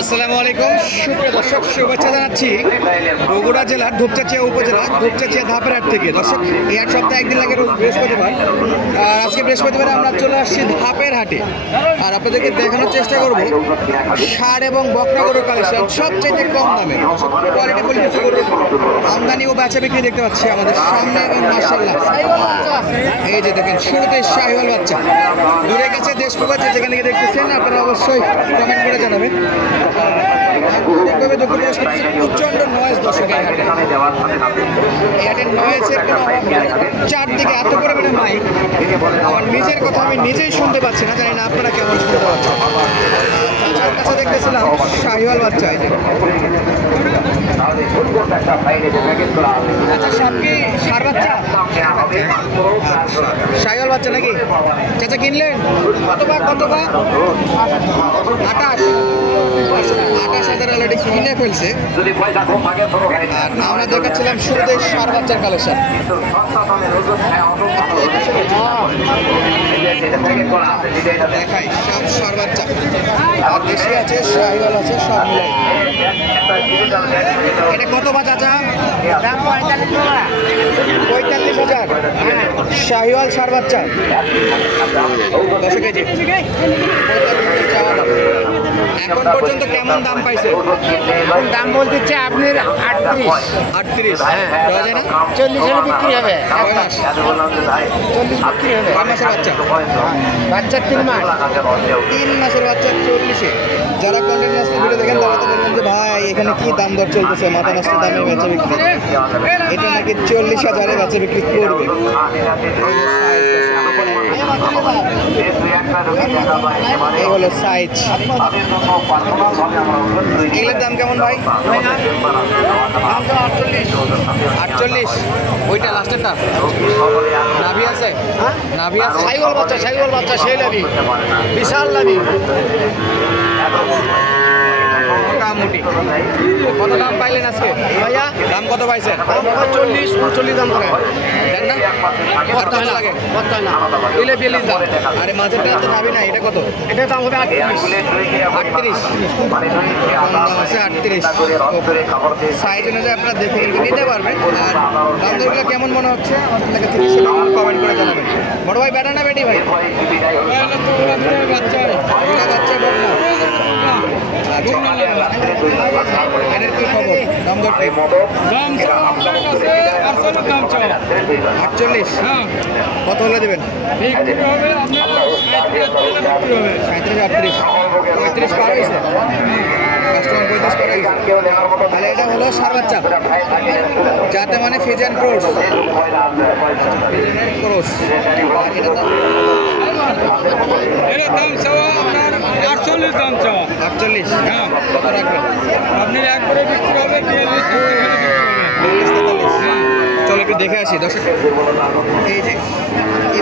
আসসালামু আলাইকুম সুপ্রিয় দর্শক, শুভেচ্ছা জানাচ্ছি বগুড়া জেলার ধূপচাচিয়া উপজেলা ধূপচাচিয়া ধাপের হাট থেকে। দর্শক, এই হাট সপ্তাহে একদিন লাগে, রোজ বৃহস্পতিবার। আর আজকে বৃহস্পতিবারে আমরা চলে আসছি ধাপের হাটে। আর আপনাদেরকে দেখানোর চেষ্টা করব ষাঁড় এবং বকনা গরুর কালেকশন সবচেয়ে কম দামে, কোয়ালিটি ফুল কিছু গরু আমদানি ও বেচা বিক্রি দেখতে পাচ্ছি আমাদের সামনে। এবং মাশাআল্লাহ, এই যে দেখেন শুরুতে শাহিওয়াল বাচ্চা, দূরে গেছে দেশ প্রবাসে যেখানে গিয়ে দেখতেছেন, আপনারা অবশ্যই কমেন্ট করে জানাবেন। প্রচন্ড নয়েজ দর্শক, এই হাটের নয়েজের কোনো অভাব নেই। চারদিকে এত পরিমাণে মাইক, আমার নিজের কথা আমি নিজেই শুনতে পাচ্ছি না, জানি না আপনারা কেমন শুনতে পাচ্ছেন। চাচার কাছে দেখতেছিলাম শাহিওয়াল বাচ্চা, এই যে আচ্ছা সব কি ষাঁড় বাচ্চা, শাহিওয়াল বাচ্চা নাকি? চাচা কিনলেন কত বা 28,000 অলরেডি কিনে ফেলছে। আর আমরা দেখাচ্ছিলাম শুরুতে ষাঁড় বাচ্চার কালেকশন। দেখাই সব ষাঁড় বাচ্চা, আর দেশি আছে, শাহিওয়াল আছে, সব মিলাই। এটা কত বা চাচা? 45,000 শাহিওয়াল ষাঁড় বাচ্চা। 10 কেজি। এখন পর্যন্ত কেমন দাম পাইছে? দাম বলতেছে আপনার 38। দেওয়া যায় না? 40 বিক্রি হবে। 40 বিক্রি হবে। কয় মাসের বাচ্চা? বাচ্চা 3 মাস। 3 মাসের বাচ্চা 40-এ। যারা কন্টেন্ট নষ্ট ভিডিও দেখেন তারা তো বলবেন যে ভাই এখানে কি দাম দর চলতেছে, মাথা নষ্ট দামে বেচা বিক্রি। এটা নাকি 40,000-এ বেচা বিক্রি করবে। এই হলো সাইজ। এগুলোর দাম কেমন ভাই? 48। ওইটা লাস্টেরটা নাভি আছে? নাভি আছে? শাহিওয়াল বাচ্চা সেই লাভি, বিশাল লাভি। মোটামুটি কত দাম পাইলেন আজকে ভাইয়া? দাম কত পাইছেন? 40-39 দাম করে দেন না? আর কত লাগে? না এলে 42 দাম। আরে মাঝেরটা তো নাভি না, এটা কত? এটা দাম হবে 38। 38 কম দাম আছে, 38। সাইজ অনুযায়ী আপনারা দেখে কিন্তু নিতে পারবেন। আর দাম দরগুলো কেমন মনে হচ্ছে আপনাকে কমেন্ট করে জানাবেন। বড় ভাই বেটা না বেটি ভাই? বাচ্চা বকনা। এটার কি খবর? দাম দর কি? 48। কত হলে দেবেন? 37-38। 35 পার হয়েছে, কাস্টমার 35 পার হয়েছে। তাহলে এটা হলো ষাঁড় বাচ্চা, যাতে মানে ফিজিয়ান ক্রস। দাম চাওয়া আপনার 48 দাম চাওয়া। 48? হ্যাঁ, কত রাখবেন? আপনার একবারে বিক্রি হবে 43। চলো একটু দেখে আসি দর্শক। এই যে এই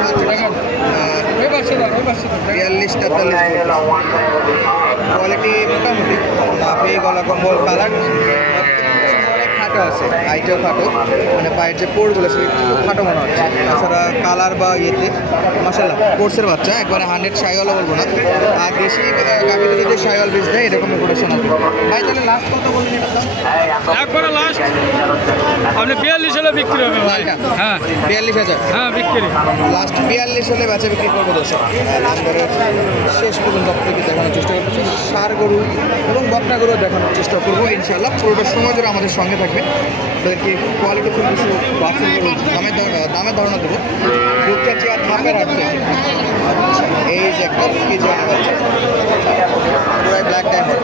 বাচ্চাটা 42-43 কোয়ালিটি মোটামুটি, নাভি গলা কম্বল কালার খাটো আছে, হাইটেও খাটো, মানে পায়ের যে পোড়গুলো সেটা একটু খাটো মনে হচ্ছে। তাছাড়া কালার বা ইয়েতে মাশাআল্লাহ কোর্সের বাচ্চা, একবারে 100 শাহিওয়ালও বলবো না। আর দেশি গাভিতে যদি শাহিওয়াল বীজ দেয় এরকম কোটেশন আছে। ভাই তাহলে লাস্ট কত বললেন এটার দাম? একবারে লাস্ট আপনি 42 হলে বিক্রি হবে ভাই। হ্যাঁ 42,000। হ্যাঁ বিক্রি লাস্ট 42 হলে বেচা বিক্রি করবো দর্শক। একবারে শেষ পর্যন্ত আপনাকে দেখানোর চেষ্টা করছি, ষাঁড় গরু এবং বকনা গরু দেখানোর চেষ্টা করবো ইনশাআল্লাহ। পুরোটা সময় ধরে আমাদের সঙ্গে থাকবে, তাদেরকে কোয়ালিটি ফুল কিছু বাছুর গরু দামের ধারণা দেবো। ধূপচাচিয়া ধাপের হাটে এই যে একটা কেজি আনা বাচ্চা, পুরাই ব্ল্যাক ডায়মন্ড।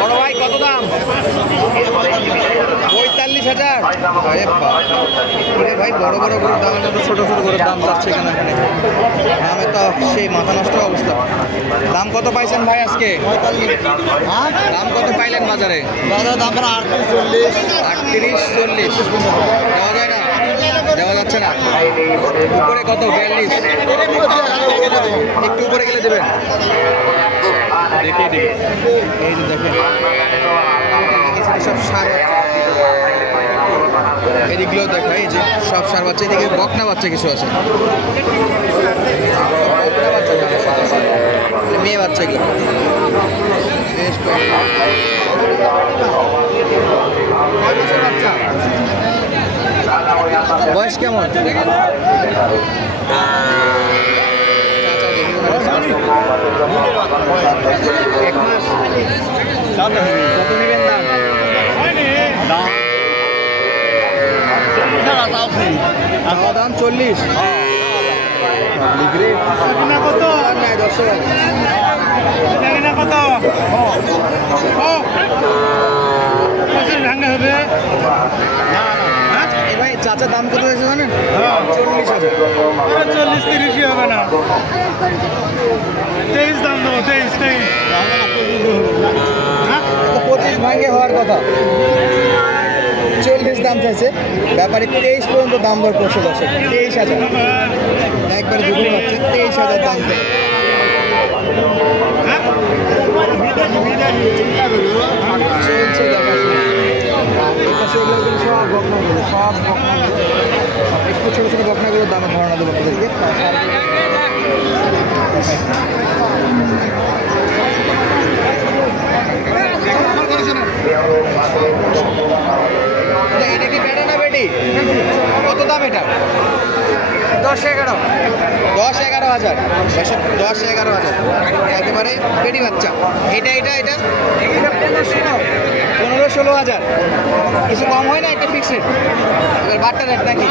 বড় ভাই কত দাম? 45,000। ভাই বড় বড় গরুর দামের মতো ছোট ছোট গরুর দাম যাচ্ছে কেন? এখানে দামে তো সেই মাথা নষ্ট অবস্থা। দাম কত পাইছেন ভাই আজকে? দাম কত পাইলেন বাজারে? দাম 38-40। দেওয়া যায় না? দেওয়া যাচ্ছে না? উপরে কত? 42? একটু উপরে গেলে দেবেন? দেখিয়ে দিবে। এই যে দেখেন সব সার এদিকগুলো দেখাই, এই যে সব সার বাচ্চা, এদিকে বকনা বাচ্চা কিছু আছে, বকনা বাচ্চা, মেয়ে বাচ্চা এগুলো বেশ কয়েকটা। কয় বছর বাচ্চা? বয়স কেমন? এক মাস। কত নেবেন দাম? চাওয়া দাম 40। কত নাই 10 জানি না কত ভাঙা হবে। এ ভাই চাচা দাম কত হয়েছে জানেন? 40,000। 40-30 হবে না, 23 দাম দেবো, 23। 25 ভাঙে হওয়ার কথা, 40 দাম চাইছে ব্যাপারে। 23 পর্যন্ত দাম দর করছে দর্শক। 23,000 একবারে দুটো হচ্ছে, 23,000 দাম দেয়। চলছে দেখাশোনা। এই পাশে এগুলো সব বকনাগুলো, সব বকনাগুলো, একটু ছোটো ছোটো বকনাগুলোর দামের ধারণা দেবো আপনাদেরকে। এটা কি বেটা না বেটি? কত দাম এটা? 10-11। 10-11,000। 10-11,000 একেবারে বেটি বাচ্চা। এটা 15-16,000। কিছু কম হয় না? একটা ফিক্সড রেট, এবার বাট্টা রেট নাকি?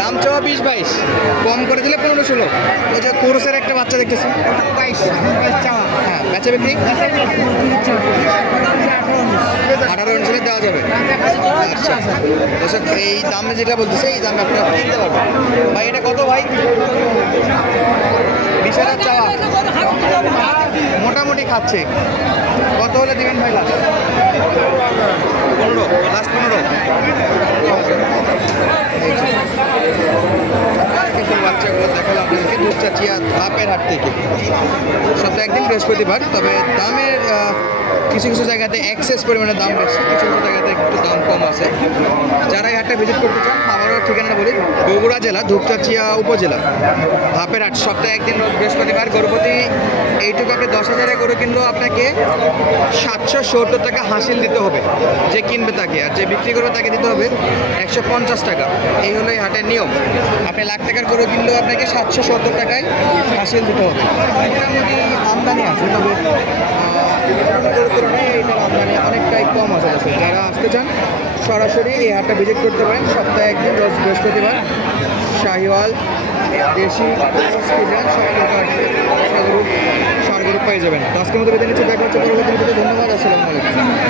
দাম চাওয়া 20-22, কম করে দিলে 15-16। ওই যে কোরসের একটা বাচ্চা দেখতেছি 22 চাওয়া। হ্যাঁ, বেচা বিক্রি 18 ইঞ্চি দেওয়া যাবে। আচ্ছা, দর্শক এই দামে যেটা বলতেছে এই দামে আপনারা কিনতে পারবেন। ভাই এটা কত ভাই? 20,000 চাওয়া, মোটামুটি খাচ্ছে। কত হলে দিবেন ভাই? Last 15, last 15। বাচ্চাগুলো দেখালাম আপনাদেরকে দুপচাচিয়া ধাপের হাট থেকে। সপ্তাহে একদিন বৃহস্পতিবার, তবে দামের কিছু কিছু জায়গাতে এক্সেস পরিমাণে দাম বেশি, কিছু কিছু জায়গাতে একটু দাম কম আছে। যারা এই হাটটা ভিজিট করতে চান, আমারও ঠিকানা বলি, বগুড়া জেলা ধূপচাচিয়া উপজেলা ধাপের হাট, সপ্তাহে একদিন রোজ বৃহস্পতিবার। গরুপতি এইটুকু আপনি 10,000 গরু কিনলেও আপনাকে 770 টাকা হাসিল দিতে হবে যে কিনবে তাকে, আর যে বিক্রি করবে তাকে দিতে হবে 150 টাকা। এই হলো এই হাটের নিয়ম। আপনি লাখ টাকার গরু কিনলেও আপনাকে 770 টাকায় হাসিল দিতে হবে। মোটামুটি আমদানি আছে, তবে গরুর তুলনায় এইটার আমদানি অনেকটাই কম আছে। যারা আসতে চান সরাসরি এই হাটটা ভিজিট করতে পারেন, সপ্তাহে একদিন রোজ বৃহস্পতিবার। শাহিওয়াল, দেশি, ফ্রিজিয়ান সব প্রকার গরু, ষাঁড় গরু পেয়ে যাবেন। তো আজকের মতো বেঁধে নিচ্ছে, দেখা হচ্ছে পরবর্তী ভিডিওতে। ধন্যবাদ, আসসালামু আলাইকুম।